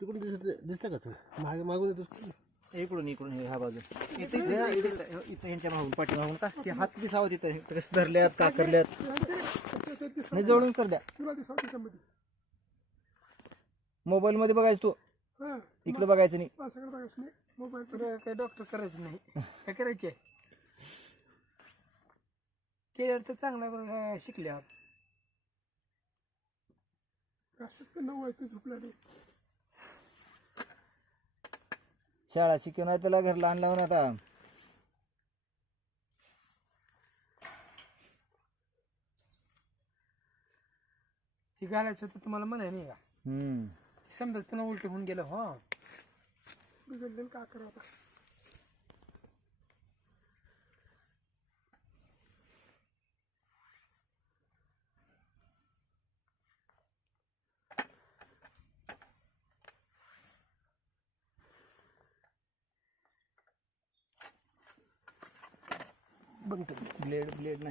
तिकडून दिसतं का तुला मागून येतो इकडून ह्या बाजू इथं यांच्या मागून पाठी मागून का ते हात दिसावं तिथं कसं धरल्यात का करल्यात नाही जवळून कर द्या. मोबाईल मध्ये बघायचं तू इकडे बघायचं नाही. मोबाईल काही डॉक्टर करायचं नाही. काय करायचे केल्यावर तर चांगला शिकले शाळा शिकवून आहे त्याला घरला आणल्यावर आता ती घालायचं होतं तुम्हाला म्हणाय नाही का समजा पुन्हा उलट होऊन गेलं हो बिघडलं का करा आता. ब्लेड नाही.